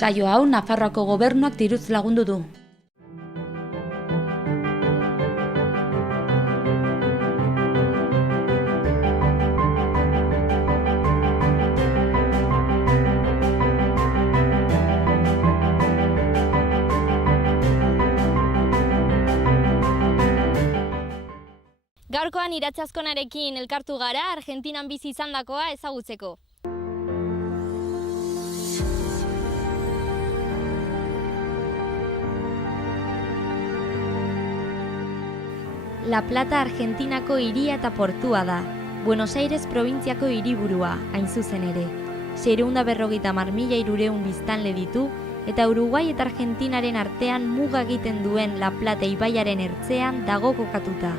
Saio hau Nafarroako gobernuak diruz lagundu du. Gaurkoan Iratxe Azkonarekin elkartu gara Argentinan bizi izandakoa ezagutzeko. La Plata Argentinako hiria eta portua da. Buenos Aires probintziako hiriburua, hain zuzen ere. 650.300 biztanle ditu eta Uruguai eta Argentinaren artean muga egiten duen La Plata ibaiaren ertzean dago kokatuta.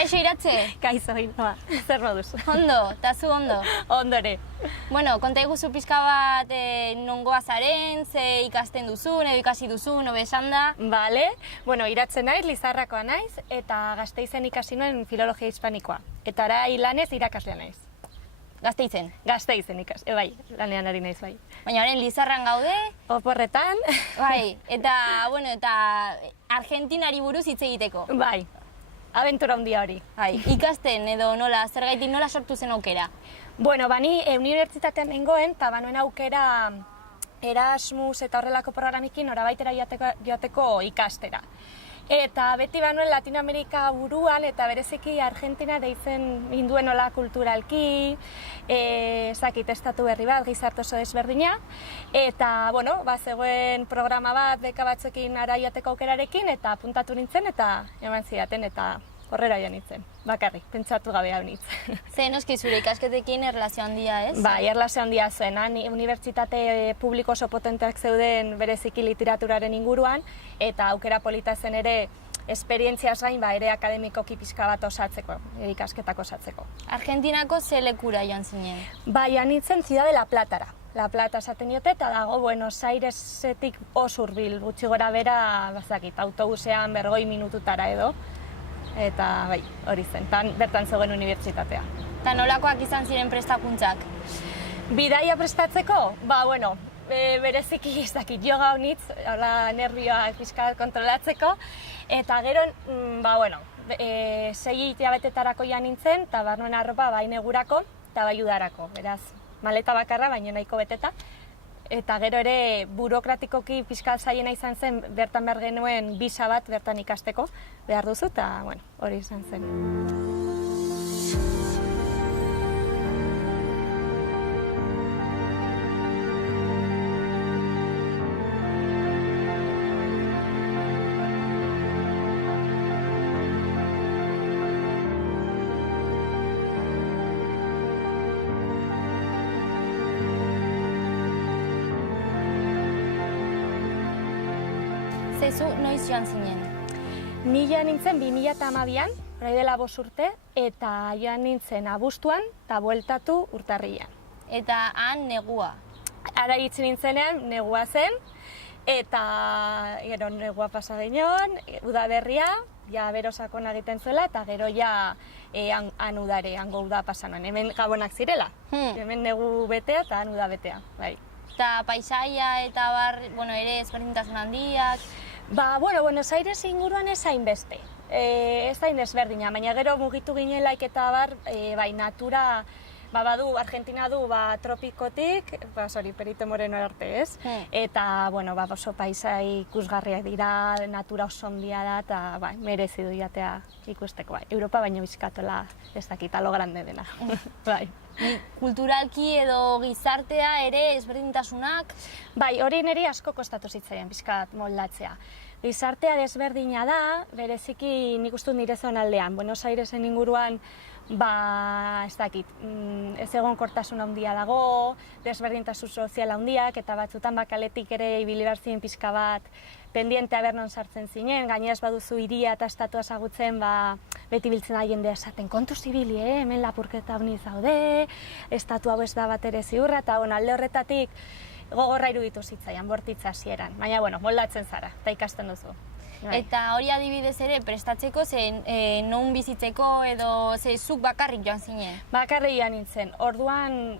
Kaixo Iratxe? Kaixo, Inoa. Zer moduz? Ondo, eta zu ondo? Ondo ere. Bueno, konta iguzu pixka bat nongoa zaren, ze ikasten duzun, edo ikasi duzun, hobe esan da. Bale. Bueno, Iratxe naiz, Lizarrakoa naiz, eta Gasteizen ikasi nuen filologia hispanikoa. Eta orai lanez irakaslea naiz. Gasteizen? Gasteizen ikasi, bai, lanean ari naiz, bai. Baina orain Lizarran gaude. Oporretan. Bai, eta, bueno, eta Argentinari buruz hitz egiteko. Bai. Abentura handia hori. Bai, ikasten edo nola, zergaitik nola sortu zen aukera? Bueno, bani unibertsitatean nengoen, eta banuen aukera Erasmus eta horrelako programikin norabaitera joateko ikastera. Eta beti banuen Latinoamerika buruan eta bereziki Argentina deitzen ginduen nola kulturalki, zakit estatu berri bat, gizarte oso desberdina. Eta, bueno, zegoen programa bat beka batzuekin ara joateko aukerarekin eta apuntatu nintzen eta eman zidaten eta horrela joan nintzen. Bakarrik, pentsatu gabe hau nintzen. Ze noski zure ikasketekin erlazio handia, ez? Bai, erlazio handia zuen. Unibertsitate publiko oso potenteak zeuden bereziki literaturaren inguruan eta aukera polita zen ere esperientziaz gain ere akademikoki pixka bat osatzeko, ikasketak osatzeko. Argentinako ze lekura joan zinen? Bai, joan nintzen Ciudad de La Platara. La Plata esaten diote eta dago Buenos Airesetik oso hurbil, gutxi gora bera, bazakit, autobusean 40 minututara edo. Eta bai, hori zen, bertan zegoen unibertsitatea. Eta nolakoak izan ziren prestakuntzak? Bidaia prestatzeko? Ba, bueno, bereziki ez dakit, yoga honitz, nervioak pixka kontrolatzeko. Eta gero, ba, bueno, 6 hilabetetarako joan nintzen, eta barnuen arropa bai negurako eta bai udarako. Beraz, maleta bakarra, baina nahiko beteta. Eta gero ere burokratikoki pixka zaiena izan zen, bertan behar genuen bisa bat bertan ikasteko behar duzu, eta bueno, hori izan zen. Zezu noiz joan zinen? Ni joan nintzen 2012an, orai dela 5 urte, eta joan nintzen abuztuan eta bueltatu urtarrilean. Eta han negua? Ara iritsi nintzenean negua zen, eta gero negua pasa genion, udaberria, ja bero sakona egiten zuela, eta gero ja han udare, hango uda pasa nuen. Hemen gabonak zirela, hemen negu betea eta han uda betea, bai. Eta paisaia eta bueno, ere ezberdintasun handiak? Ba, bueno, Buenos Aires inguruan ez hainbeste. Ez hain desberdina, baina gero mugitu ginelaik eta bai, natura, badu, Argentina du, tropikotik, Perito Moreno arte, ez? Eta, bueno, oso paisai ikusgarriak dira, natura oso ondia da, eta merezi du jatea ikusteko, bai. Europa baino bizkatola ez dakit, alo grande dena, bai. Kulturalki edo gizartea ere ezberdintasunak? Bai, hori niri asko kostatu zitzaidan pixkat moldatzea. Gizartea desberdina da, bereziki nik uste nire zonaldean, Buenos Airesen inguruan, ez dakit, ez egonkortasun handia dago, desberdintasun sozial handiak, eta batzutan kaletik ere ibili behar ziren pixka bat pendiente abernon sartzen zinen, gainez baduzu hiria eta estatua ezagutzen, beti biltzen da jendea esaten, kontu zibili, hemen lapurketa honi zaude, estatua hau ez da bat ere ziurra, eta alde horretatik gogorra iruditu zitzaian, bortitza hasieran. Baina, moldatzen zara, eta ikasten duzu. Eta hori adibidez ere prestatzeko, non bizitzeko edo zuk bakarrik joan zinen? Bakarrik joan nintzen. Orduan,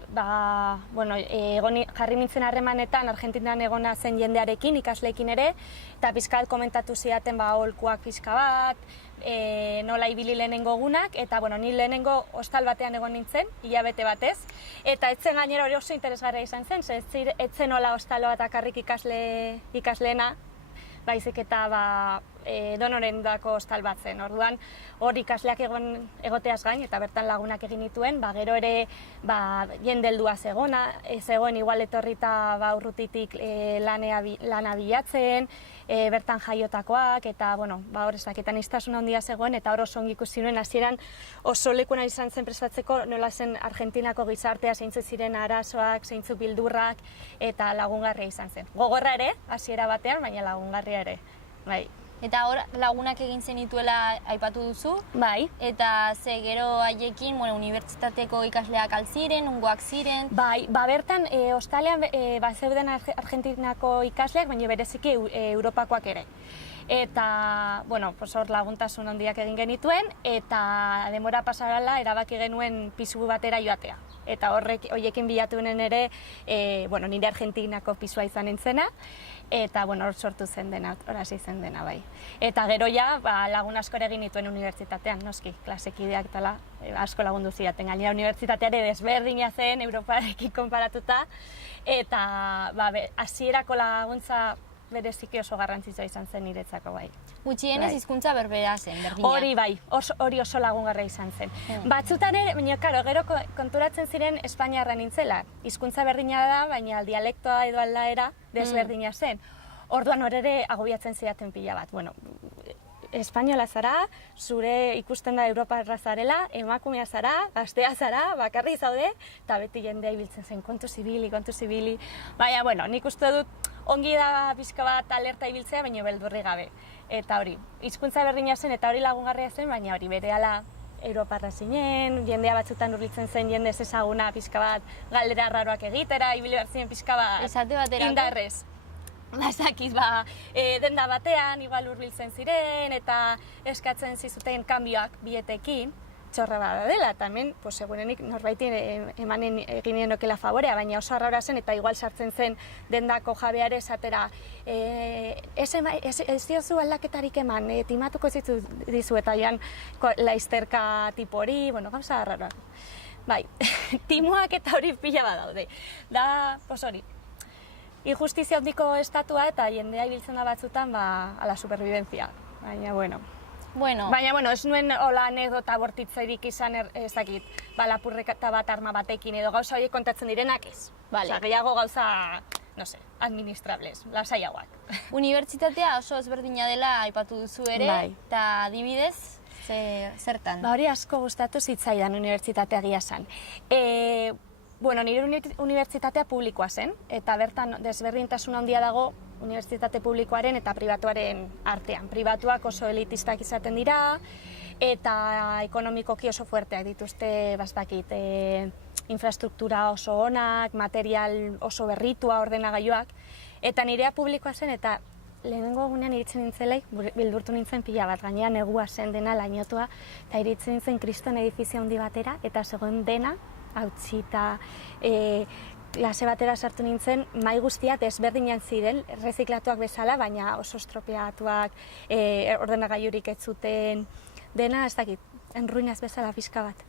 jarri nintzen harremanetan Argentinan egona zen jendearekin, ikasleekin ere, eta pixka bat komentatu zidaten aholkuak pixka bat, nola ibili lehenengo egunak, eta ni lehenengo hostal batean egon nintzen, hilabete batez, eta etzen gainera hori oso interesgarria izan zen, etzen nola hostal bat akarrik ikasleena, baizik eta Donoren dako hostal bat zen. Orduan, hor ikasleak egoteaz gain, eta bertan lagunak egin dituen, gero ere jende heldua zegoen igual etorrita urrutitik lana bilatzen, bertan jaiotakoak, eta hor ezaketan iztasuna handia zegoen, eta hor oso ongi ikusi nuen hasieran oso lekuna izan zen prestatzeko nola zen Argentinako gizartea, zeintzu ziren arazoak, zeintzu bildurrak, eta lagungarria izan zen. Gogorra ere, hasiera batean, baina lagungarria ere. Bai. Eta hor lagunak egin zenituela aipatu duzu? Bai. Eta gero haiekin, unibertsitateko ikasleak alziren, ungoak ziren? Bai, bertan, hostalean zeuden Argentinako ikasleak, baina bereziki Europakoak ere. Eta, hor laguntasun handiak egin genituen, eta denbora pasarala erabaki genuen pisu batera joatea. Eta horiekin bilatuenen ere, nire Argentinako pisua izan nintzena, eta hor sortu zen dena, hor hasi zen dena, bai. Eta gero lagun asko ere egin nituen unibertsitatean, noski, klasekideak tala, asko lagundu zidaten. Gainera unibertsitateare desberdina zen, Europarekin konparatuta, eta hasierako laguntza bereziki oso garrantzitsua izan zen niretzako, bai. Gutxienez hizkuntza berbera zen, berdina. Hori bai, hori oso lagungarria izan zen. Batzutan ere, baina, gero konturatzen ziren Espainiarra nintzela. Hizkuntza berdina da, baina dialektoa edo aldaera desberdina zen. Orduan hor ere agobiatzen zidaten pila bat. Espainola zara, zure ikusten da Europarra zarela, emakumea zara, gaztea zara, bakarri zaude, eta beti jendea ibiltzen zen, kontu zibili. Baina, nik uste dut, ongi da pixka bat alerta ibiltzea, baina beldurri gabe. Eta hori, hizkuntza berdina zen eta hori lagungarria zen, baina hori berehala Europarra zinen, jendea batzutan urbiltzen zen jende ezaguna pixka bat galdera arraroak egitera, ibili behar zinen pixka bat indarrez. Bazakiz, denda batean, igual urbiltzen ziren, eta eskatzen zizuten kanbioak bietekin, txorra bada dela, eta hemen, segurenik norbaiti emanen eginen okela favorea, baina oso arraura zen, eta igual sartzen zen dendako jabeare esatera, ez diozu aldaketarik eman, timatuko dizu, eta joan laizterka tipo hori, gauza arraroak. Bai, timuak eta hori pila badaude. Da, hori. Injustizia handiko estatua eta jendea ibiltzen da batzutan ala supervivencia. Baina, Baina, ez nuen hola anekdota bortitzairik izan ezakit, lapurreta bat arma batekin edo gauza horiek kontatzen direnak ez. Gehiago gauza, administrables, lasaiagoak. Unibertsitatea oso ezberdina dela aipatu duzu ere, eta adibidez, zertan? Hori asko gustatu zitzaidan unibertsitatea egia zen. Nire unibertsitatea publikoa zen, eta bertan desberdintasun handia dago unibertsitate publikoaren eta pribatuaren artean. Pribatuak oso elitistak izaten dira, eta ekonomikoki oso fuerteak dituzte, infrastruktura oso onak, material oso berritua, ordenagailuak, eta nirea publikoa zen, eta lehenengo egunean iritzen nintzelaik, bildurtu nintzen pila bat, gainean negua zen dena lainotua, eta iritzen nintzen kriston edifizio handi batera, eta zegoen dena, hautsita, klase batera sartu nintzen, mai guztiak desberdinak ziren, reziklatuak bezala, baina oso estropeatuak, ordenagailurik ez zuten, dena, ez dakit, enruinaz bezala pixka bat.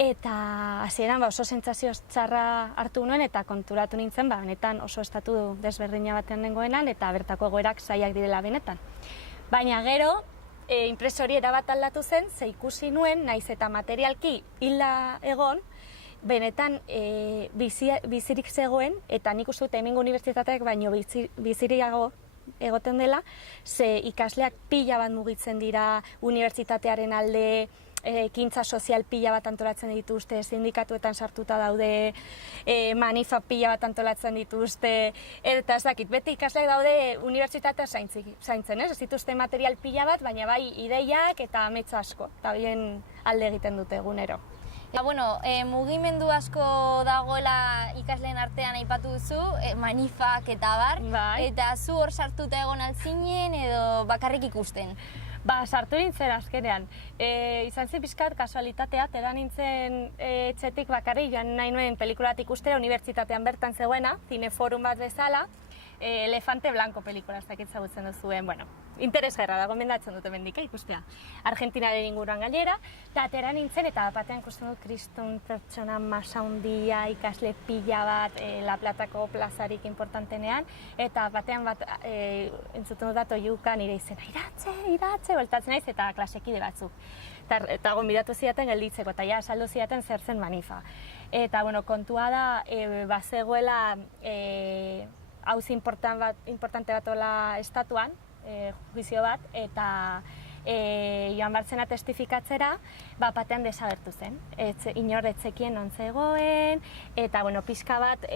Eta hasieran oso sentsazio txarra hartu nuen eta konturatu nintzen, benetan oso estatu desberdina batean nengoenan eta bertako egoerak zailak direla benetan. Baina gero, inpresori erabat aldatu zen, ze ikusi nuen, naiz eta materialki hilda egon, benetan bizirik zegoen, eta nik uste dut hemengo unibertsitateak baino biziriago egoten dela, ze ikasleak pila bat mugitzen dira unibertsitatearen alde, ekintza sozial pila bat antolatzen dituzte, sindikatuetan sartuta daude, manifa pila bat antolatzen dituzte, eta ez dakit, beti ikasleak daude unibertsitatea zaintzen, ez dituzte material pila bat, baina bai ideiak eta ametsa asko, eta bien alde egiten dute egunero. Eta, bueno, mugimendu asko dagoela ikasleen artean aipatu duzu, manifak eta bar, Bai. eta zu hor sartuta egon altzinen edo bakarrik ikusten. Sartu nintzen azkenean. Izan zen pixkat kasualitatea, tera nintzen etxetik bakarrik, joan nahi nuen pelikulatik ikustera, unibertsitatean bertan zegoena, zineforum bat bezala, Elefante Blanco pelikula, ez dakit zagutzen duzuen, bueno, interesgarra da, gomendatzen dut hemendik ikustea. Argentinaren inguruan gainera, eta atera nintzen, eta batean ikusten dut kriston pertsona masa handia, ikasle pila bat, La Platako plazarik importantenean, eta batean bat entzuten dut bat oiuka nire izena, iratze, bueltatzen naiz, eta klasekide batzuk. Eta gonbidatu zidaten gelditzeko, eta ja saldu zidaten zer zen manifa. Eta, bueno, kontua da, bazegoela hauzi importante bat ola estatuan, juizio bat, eta joan bartzena testifikatzera, batean desagertu zen. Inor etzekien non zegoen, eta, bueno, pixka bat,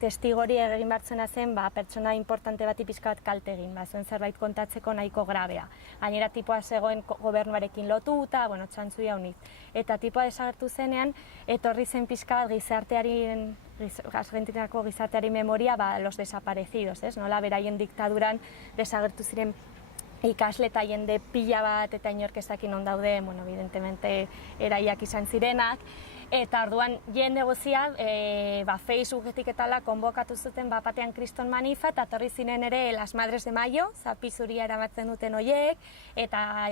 testigori egin bartzena zen, pertsona importante bati pixka bat kalte egin, zuen zerbait kontatzeko nahiko grabea. Gainera tipoa zegoen gobernuarekin lotuta, bueno, txantzuia honit. Eta tipoa desagertu zenean, etorri zen pixka bat Argentinako gizarteari memoria, los desaparecidos, ez? Nola beraien diktaduran desagertu ziren ikasle eta jende pila bat eta inork ez dakin non daude, bueno, evidentemente eraiak izan zirenak. Eta orduan jende guzia, Facebooketik etala konbokatu zuten batean kriston manifa, eta torri ziren ere Las Madres de Mayo, zapizuria eramatzen duten horiek, eta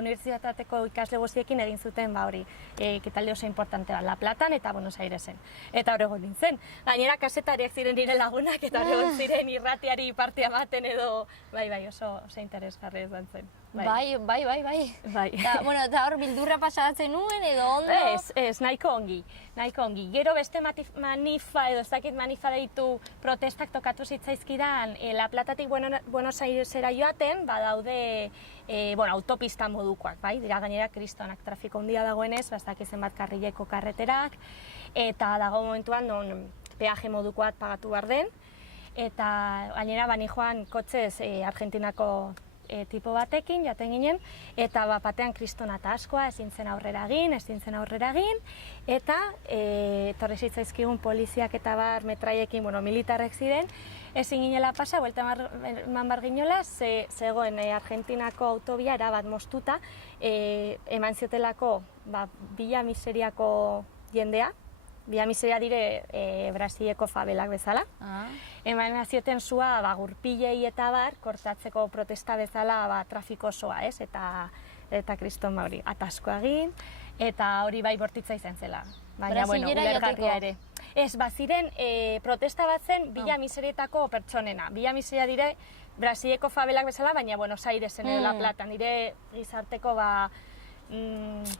unibertsitateko ikasle guztiekin egin zuten hori, ekitaldi oso importante bat, La Platan eta Buenos Airesen. Eta hor egon nintzen. Gainera kasetariak ziren nire lagunak, eta hor egon ziren irratiari partia baten edo, bai, oso interesgarri izan zen. Bai. Eta hor bildurra pasatzen nuen edo ondo? Ez, nahiko ongi. Gero beste manifa edo ez dakit manifa deitu protestak tokatu zitzaizkidan La Platatik Buenos Airesera joaten, badaude autopista modukoak, bai? Dira gainera kristonak trafiko handia dagoenez, ez dakit zenbat karrileko karreterak, eta dago momentuan non peaje moduko bat pagatu behar den, eta gainera bani joan kotxez Argentinako tipo batekin, jaten ginen, eta batean kristona eta askoa, ezin zen aurrera egin, eta etorri zitzaizkigun poliziak eta metraiekin, militarrek ziren, ezin ginela pasa, buelta eman bar ginola, zegoen Argentinako autobia erabat moztuta, eman ziotelako bila miseriako jendea, bila miseria dire Brasileko fabelak bezala. Eman zioten zua gurpilei eta kortatzeko protesta bezala trafiko osoa, ez? Eta kriston hori atasko egin, eta hori bai bortitza izan zela. Baina, ulergarria ere. Ez, baziren protesta bat zen bila miserietako pertsonena. Bila miseria dire Brasileko fabelak bezala, baina Buenos Airesen La Plata, nire gizarteko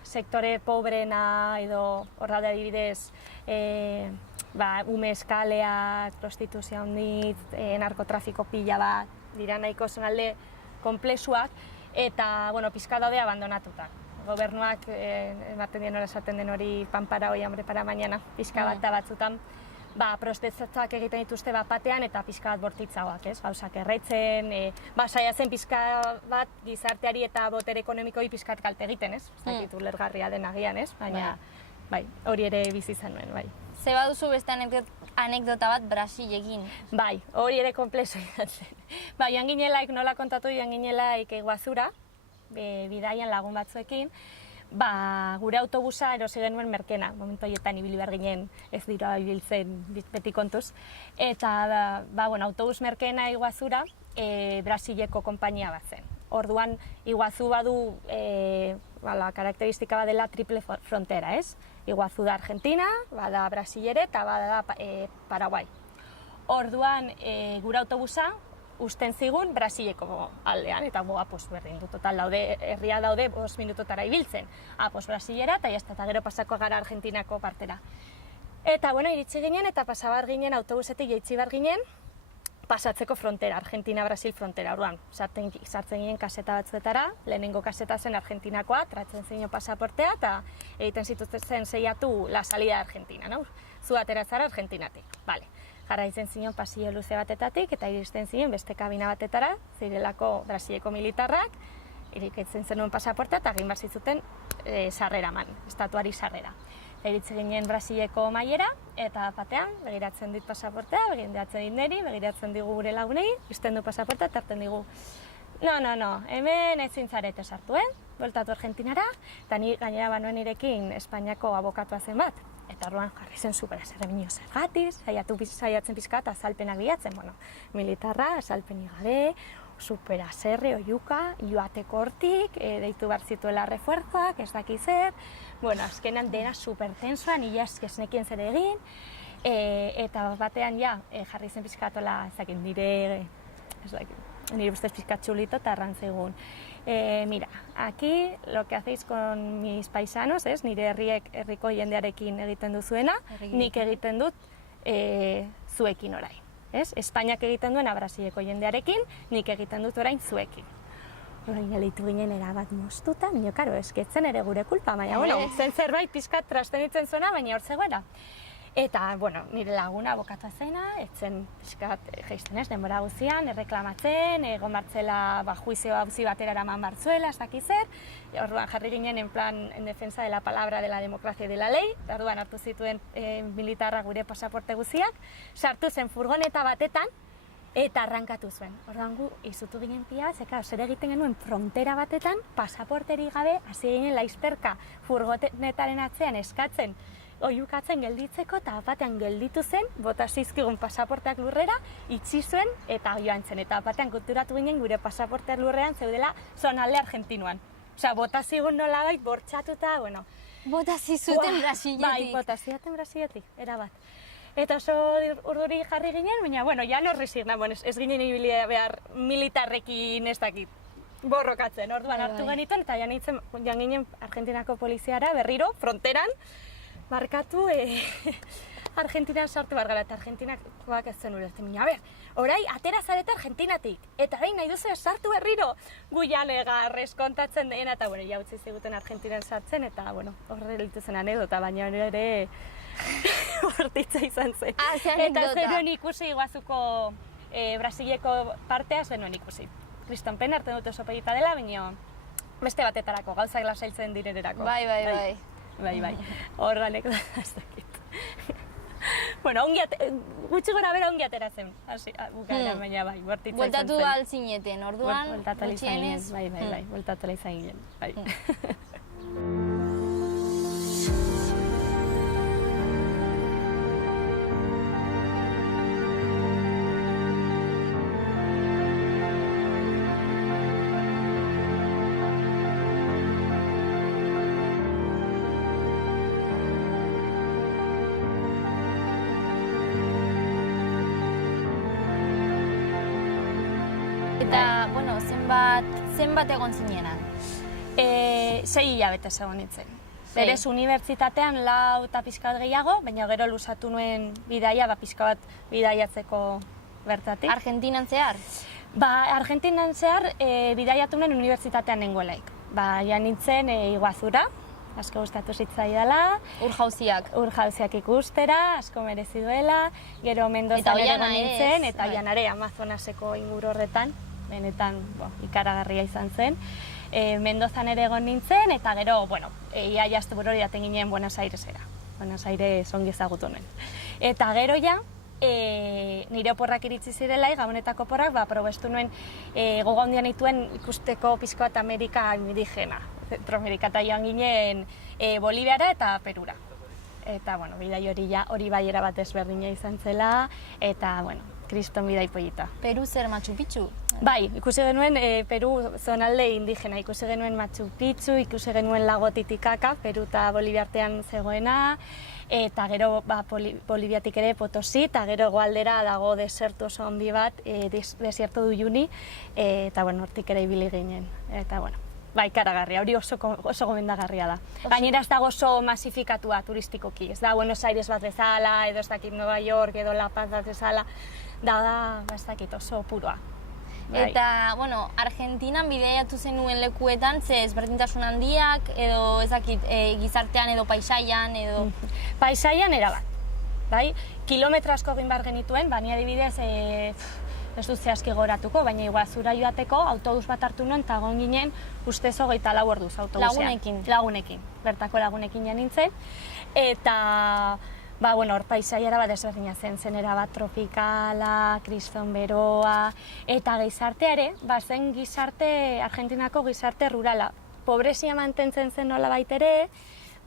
sektore pobrena edo horra da adibidez ume eskaleak, prostituzia hondit, narkotrafiko pila bat, dira nahiko zonalde komplexuak, eta pizka daude abandonatuta. Gobernuak ematen dien hori esaten den hori pan para hoy, hambre para mañana, pizka bat da batzutan protestatzak egiten dituzte batean eta pizka bat bortitzagoak, ez? Gauzak erretzen, saiatzen pizka bat gizarteari eta botere ekonomikoi pizkat kalte egiten, ez? Ez dakit ulergarria den agian, ez? Baina, hori ere bizi izan nuen, bai. Ze baduzu beste anekdota bat Brasilekin? Bai, hori ere komplexo izan zen. Joan ginelaik, nola kontatu joan ginelaik Iguazura, bidaian lagun batzuekin, gure autobusa erosi genuen merkena, momentu horietan ibili behar ginen ez dira ibiltzen beti kontuz. Eta autobus merkena Iguazura Brasileko konpainia bat zen. Orduan, Iguazu badu karakteristika bat dela triple frontera, ez? Iguazu da Argentina, bada Brasilere eta bada Paraguai. Orduan, gure autobusa usten zigun Brasileko aldean, eta berdin du, total herria daude 5 minutotara ibiltzen. Brasilera, eta gero pasako gara Argentinako partera. Eta, iritsi ginen, eta pasabar ginen autobusetik jaitsi bar ginen, pasatzeko frontera, Argentina-Brasil frontera. Orduan, sartzen ginen kaseta batzuetara, lehenengo kaseta zen Argentinakoa, tratzen zen pasaportea, eta egiten zituzten zeiatu la salida de Argentina, no? Zu atera zara Argentinatik, bale. Jarraitzen zinon pasillo luze batetatik, eta iristen ziren beste kabina batetara, zirelako Brasileko militarrak, irikitzen zenuen pasaportea eta egin behar zuten sarrera eman, estatuari sarrera. Iritsi ginen Brasileko maiera, eta batean, begiratzen dit pasaportea, begiratzen dit niri, begiratzen digu gure lagunei, izten du pasaportea, eta hartzen digu, no, hemen ezin zarete sartu, bueltatu Argentinara, eta ni gainera banoen nirekin Espainiako abokatua zen bat. Eta orduan jarri zen supera zerrebino zergatiz, saiatzen pixka eta azalpenak bilatzen, militarra, azalpenik gabe, supera zerre, oiuka, joateko hortik, deitu behar zituela refuerzoak, ez daki zer, azkenan dena supertensoa, nila ez nekien zer egin, eta batean jarri zen pixka tola, nire ustez pixka txulito eta arrantzegun. Mira, aquí lo que hacéis con mis paisanos, nire herriko jendearekin egiten duzuena, nik egiten dut zuekin orain. Espainiak egiten duena Brasileko jendearekin, nik egiten dut orain zuekin. Orain elitu ginen erabat moztuta, baina, karo, esketzen ere gure kulpa, baina, zen zerbait pixkat trastenitzen zuena, baina hor zegoela. Eta, nire laguna abokatua zena, etzen pixkat geizten denbora guzian, erreklamatzen, egon bartzela juizio auzi batera eraman bartzuela, ez dakiz zer. Orduan jarri ginen en plan en defensa de la palabra de la democracia y de la ley, orduan hartu zituen militarra gure pasaporte guziak, sartu zen furgoneta batetan, eta arrankatu zuen. Orduan gu izutu ginen pia, zer egiten genuen frontera batetan, pasaporteri gabe, hasi ginen laizperka furgonetaren atzean eskatzen, oiukatzen gelditzeko, eta batean gelditu zen, bota zizkigun pasaporteak lurrera, itxi zuen eta joan zen. Eta batean konturatu ginen gure pasaporteak lurrean zeudela zonalde argentinoan. Osea, bota zigun nolabait bortxatuta, Bota zizuten Brasiletik. Bai, bota zidaten Brasiletik, erabat. Eta oso urduri jarri ginen, baina, ja no resigna, ez ginen ibilia behar militarrekin ez dakit. Borrokatzen, orduan hartu genituen, eta jan ginen Argentinako poliziara berriro, fronteran, markatu Argentinan sartu behar gara, eta Argentinakoak ez zen ulertzen. Baina, orai, atera zarete Argentinatik, eta behin nahi duzu sartu berriro, guialega, reskontatzen dena, eta ja utzi ziguten Argentinan sartzen, eta horre delitu zen anekdota, baina ere bortitza izan zen. Eta zenuen ikusi iguazuko Brasileko partea, zenuen ikusi. Kriston pena hartzen dute oso pelita dela, baina beste batetarako, gauzak lasailtzen direnerako. Bai. Hor anekdota ez dakit. Gutxi gora bera ongi atera zen. Baina bai, bortitza izan zen. Bueltatu altzineten, orduan, gutxienez. Bai, bueltatu izan ginen. Bai. Eta, zenbat egon zinenan? 6 hilabete egon nintzen. Berez unibertsitatean 4 eta pixka bat gehiago, baina gero luzatu nuen bidaia, pixka bat bidaiatzeko bertatik. Argentinan zehar? Argentinan zehar bidaiatu nuen unibertsitatean nengoelaik. Ja nintzen Iguazura, asko gustatu zitzaidala. Ur-jauziak ikustera, asko merezi duela. Gero Mendozan ere egon nintzen, eta Oianare, Amazonaseko inguru horretan. Benetan ikaragarria izan zen. Mendozan ere egon nintzen, eta gero, ia jaztu burori daten ginen Buenos Airesera. Buenos Aires ongi ezagutu nuen. Eta gero nire oporrak iritsi zirela, Gabonetako oporrak, probestu nuen gogo handian dituen ikusteko pixko bat Amerika indigena. Zentroamerika, eta joan ginen Boliviara eta Perura. Eta, bidai hori bai erabat ezberdina izan zela, eta, kriston bidai pollita. Peru zer Machu Picchu? Bai, ikusi genuen Peru zonalde indigena, ikusi genuen Machu Picchu, ikusi genuen lago Titicaca, Peru eta Bolivia artean zegoena, eta gero Boliviatik ere Potosi, eta gero goaldera dago desertu oso handi bat, desierto du Uyuni, eta hortik ere ibili ginen, eta bai, karagarria, hori oso gomendagarria da. Gainera ez dago oso masifikatua turistikoki, ez da Buenos Aires bat bezala, edo ez dakit Nueva York, edo La Paz bat bezala, da ez dakit oso puroa. Eta, Argentinan bidaiatu zenuen lekuetan, ze ezberdintasun handiak, edo ez dakit, gizartean edo paisaian, edo... Paisaian erabat, bai? Kilometro asko egin behar genituen, bani adibidez, ez dut zehazki goratuko, baina igual zura joateko autobus bat hartu nuen, eta egon ginen ustez 24 orduz autobusean. Lagunekin, bertako lagunekin nintzen. Eta, hor paisaiara bat desberdina zen erabat tropikala, kriston beroa, eta gizarteare, zen gizarte, Argentinako gizarte rurala. Pobrezia mantentzen zen nola baitere,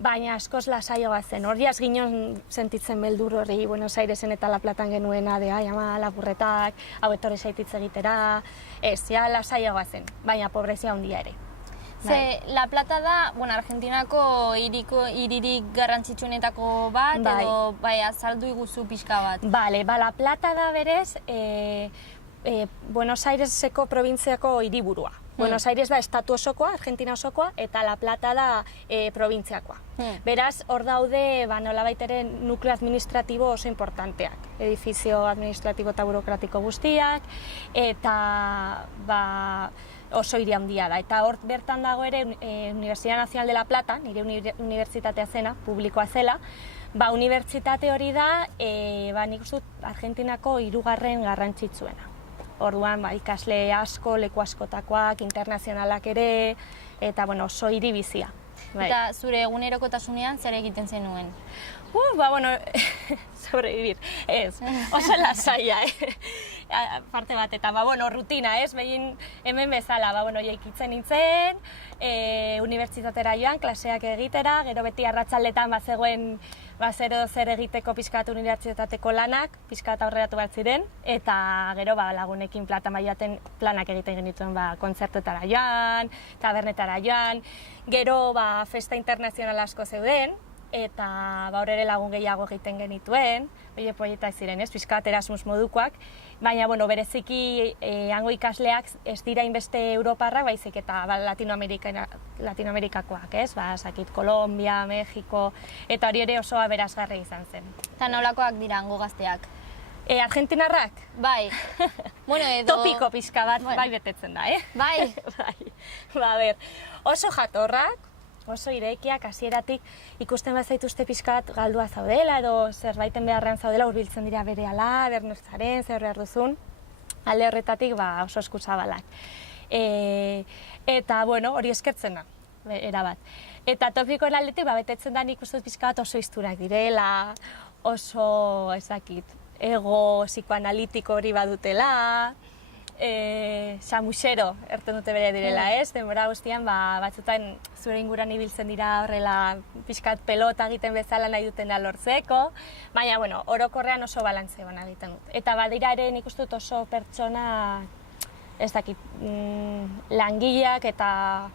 baina askoz lasaiagoa zen. Horiaz ginen sentitzen beldur hori Buenos Airesen eta La Platan genuena, ama lapurretak, hau etorri zaititz egitera, lasaiagoa zen, baina pobrezia handia ere. Ze, La Plata da, Argentinako hiririk garrantzitsuenetako bat, edo azaldu iguzu pixka bat. La Plata da berez, Buenos Aireseko probintziako hiriburua. Buenos Aires da estatu osokoa, Argentina osokoa, eta La Plata da probintziakoa. Beraz, hor daude, nolabait ere nukleo administratibo oso importanteak. Edifizio administratibo eta burokratiko guztiak, eta oso hiri handia da. Eta hor bertan dago ere Universidad Nacional de La Plata, nire unibertsitatea zena, publikoa zela, unibertsitate hori da, nik uste dut Argentinako 3. garrantzitsuena. Orduan, ikasle asko, leku askotakoak, internazionalak ere, eta oso hiri bizia. Eta zure egunerokotasunean zer egiten zenuen? Sobrevivir, oso lasaia, parte bat, eta rutina, behin hemen bezala, jaikitzen nintzen, unibertsitatera joan, klaseak egitera, gero beti arratsaldetan bazegoen zer egiteko pixkat unibertsitateko lanak, pixkat aurreratu bat ziren, eta gero lagunekin planak egiten genituen kontzertuetara joan, tabernetara joan, gero festa internazional asko zeuden, eta hor ere lagun gehiago egiten genituen, proiektuak ziren, pixkat Erasmus modukoak, baina bereziki hango ikasleak ez dira inbeste Europarrak, baizik eta Latinoamerikakoak, sakit Kolombia, Mexiko, eta hori ere oso aberasgarri izan zen. Eta nolakoak dira hango gazteak? Argentinarrak? Bai. Topiko pixka bat, bai betetzen da, Bai. Oso jatorrak, oso irekiak, hasieratik ikusten bat zaituzte pixkat galdua zaudela, edo zerbaiten beharrean zaudela hurbiltzen dira berehala, bernertzaren, zer behar duzun, alde horretatik oso eskuzabalak. Eta, hori eskertzen da, erabat. Eta topikoen aldetik, betetzen da nik uste pixkat oso izturak direla, oso, ego psikoanalitiko hori badutela, xamuxero erten dute bere direla, denbora guztian batzutan zure inguran ibiltzen dira horrela pixkat pelota egiten bezala nahi dutena lortzeko, baina orokorrean oso balantze bana egiten dut. Eta badira ere nik uste dut oso pertsona langileak eta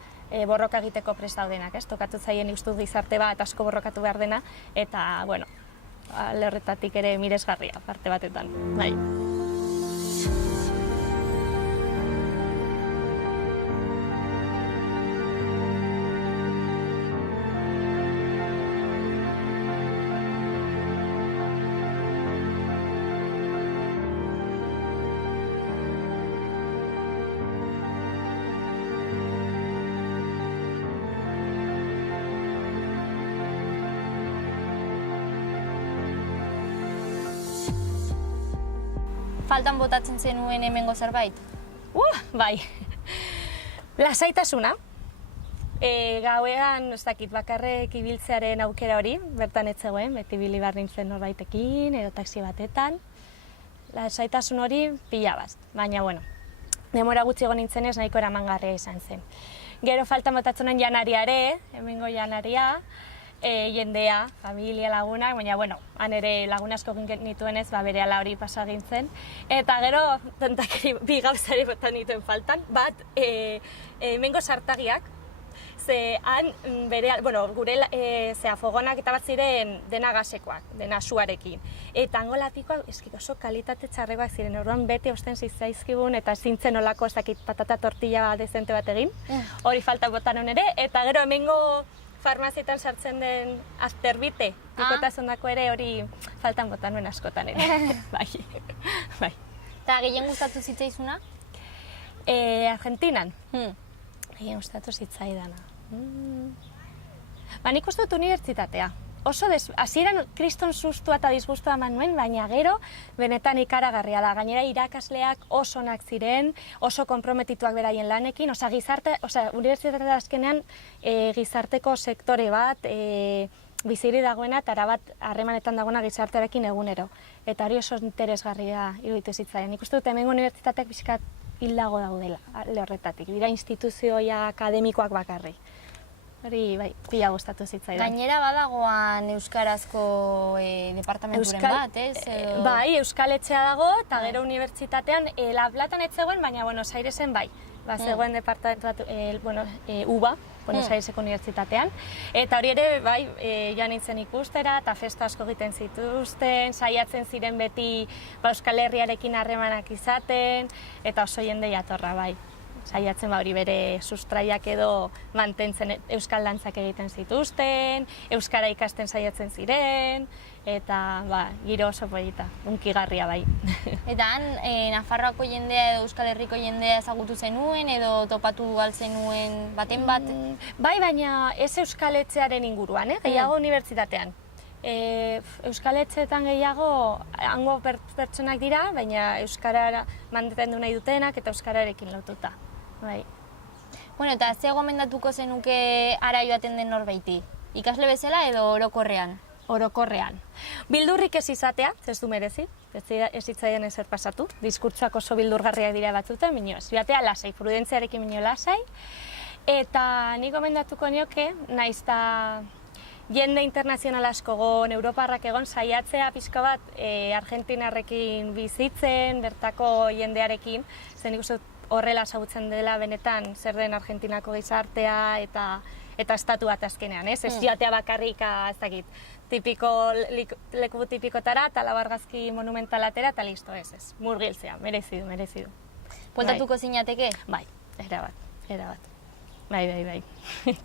borroka egiteko prest daudenak, tokatu zaien nik uste dut gizarte bat asko borrokatu behar dena, eta alde horretatik ere miresgarria parte batetan. Faltan botatzen zenuen hemengo zerbait? Bai. Lasaitasuna. Gauean, bakarrek ibiltzearen aukera hori, bertan ez zegoen, beti bili behar nintzen norbaitekin, edo taxi batetan. Lasaitasun hori pila bat, baina, demora gutxi egon nintzen ez nahiko eramangarria izan zen. Gero faltan botatzen nuen janariare, hemengo janaria, jendea, familia, lagunak, baina, han ere lagun asko nituen ez, berehala hori pasa gintzen. Eta gero, bi gauzari botan nituen faltan, bat, hemengo sartagiak, ze han gure fogonak eta bat ziren dena gasekoak, dena suarekin. Eta hango lapikoak oso kalitate txarrekoak ziren, orduan beti osten zitzaizkigun eta zintzen olako patata tortilla dezente bat egin, hori falta botan hon ere, eta gero hemengo farmazietan sartzen den azterbite, pikotazundako ere hori faltan botan nuen askotan ere. Bai. Eta gehien gustatu zitzaizuna? Argentinan? Gehien gustatu zitzaidana. Nik uste dut unibertsitatea. oso hasieran kriston sustua eta disgustua eman nuen, baina gero benetan ikaragarria da. Gainera irakasleak oso onak ziren, oso konprometituak beraien lanekin, unibertsitatea azkenean gizarteko sektore bat, biziri dagoena eta arabat harremanetan dagoena gizartearekin egunero. Eta hori oso interesgarria iruditu zitzaidan. Nik uste dut hemengo unibertsitateak pixkat hildago daudela, alde horretatik. Dira instituzioa akademikoak bakarri. Hori, bai, pila gustatu zitzaidan. Gainera badagoan euskarazko departamenturen bat, ez? Bai, euskaletxea dago, eta gero unibertsitatean, La Platan ez zegoen, baina Buenos Airesen bai. Zegoen departamentu bat, UBA, Buenos Aireseko unibertsitatean. Eta hori ere, bai, joan nintzen ikustera, eta festa asko egiten zituzten, saiatzen ziren beti Euskal Herriarekin harremanak izaten, eta oso jende jatorra, bai. Saiatzen hori bere sustraiak edo mantentzen euskal dantzak egiten zituzten, euskara ikasten saiatzen ziren, eta giro oso polita, hunkigarria bai. Eta han, Nafarroako jendea edo Euskal Herriko jendea ezagutu zenuen edo topatu zenuen baten bat? Bai, baina ez euskaletxearen inguruan, gehiago unibertsitatean. Euskaletxeetan gehiago hango pertsonak dira, baina euskara mantendu nahi dutenak eta euskararekin lotuta. Bai. Bueno, eta ze gomendatuko zenuke ara joaten den norbaiti? Ikasle bezala edo orokorrean? Orokorrean. Bildurrik ez izatea, ez du merezi, ez hitzaien ezer pasatu. Diskurtsoak oso bildurgarriak dira batzuten, minio ez. Joatea lasai, prudentziarekin minio lasai. Eta nik gomendatuko nioke, naiz eta jende internazional asko egon, Europarrak egon, saiatzea pixka bat Argentinarrekin bizitzen, bertako jendearekin, zen nik uste horrela ezagutzen dela benetan zer den Argentinako gizartea eta estatu bat azkenean, ez? Ez joatea bakarrik, ez dakit, leku tipikotara eta labargazki monumentalatera eta listo, ez. Murgiltzea, merezidu. Bueltatuko zinateke? Bai, erabat. Bai.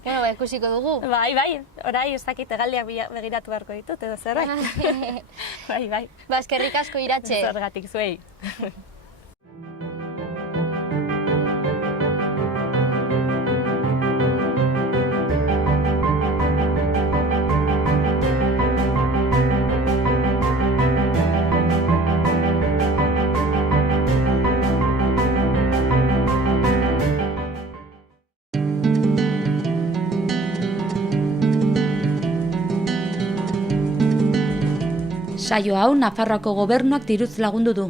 Bueno, ikusiko dugu. Bai, orai ez dakit egaldiak begiratu beharko ditut, edo zerbait. Bai. Eskerrik asko Iratxe. Zergatik zuei. Saio hau Nafarroako gobernuak diruz lagundu du.